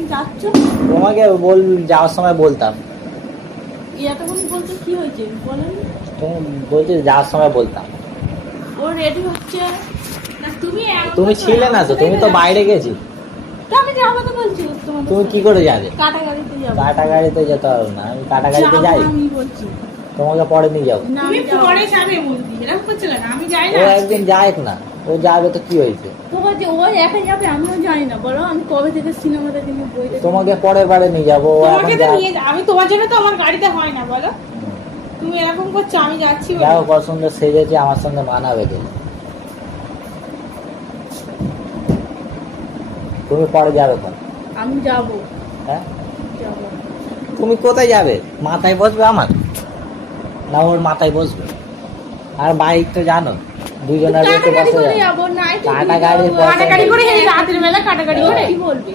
তুমি যাচ্ছ? তোমাকে যাওয়ার সময় বলতাম। এতক্ষণ বলতে কি হয়েছে বলেন? তুমি বলছি যাওয়ার সময় বলতাম। ও রেডি হচ্ছে না, তুমি ছিলে না তো, তুমি তো বাইরে গেছি। তো আমি যাবো তো বলছি তোমাদের তুমি সাথে। কি করে যাবে? কাটা গাড়িতে যাবো। কাটা গাড়িতে যেতে হবে না, আমি কাটা গাড়িতে যাবো যাই। আমি বলছি। তোমাকে পরে নিয়ে যাবো। না, তুমি আমি যাবো। পরে যাবে বলবি, এরকম করছে না, আমি যাই ও না। একদিন যাক না, ও যাবে তো কি হয়েছে? ও একা যাবে, আমিও জানি না। বলো আমি কবে থেকে সিনেমা দেখে বই দেখে তোমাকে পরের বারে নিয়ে যাবো। ও এখন তোমাকে তো যাক। নিয়ে আমি তোমার জন্য তো আমার গাড়িতে হয় না বলো। তুমি এরকম করছো, আমি যাচ্ছি বলে। দেখো কত সুন্দর সেজেছি, আমার সঙ্গে মানাবে কিন্তু। তুমি পরে যাবে তো? আমি যাবো। হ্যাঁ, যাবো। তুমি কোথায় যাবে? মাথায় বসবে আমার, না ওর মাথায় বসবে? আর বাইক তো জানো, দুজনের কাটা বসে গাড়ি বসে করে যাবে। যাবো, নাইটে কাটা দিয়ে গাড়ি যাবো। পয়সা কাটাকাটি করে এই রাতের বেলা কাটাকাটি করে। কি বলবি?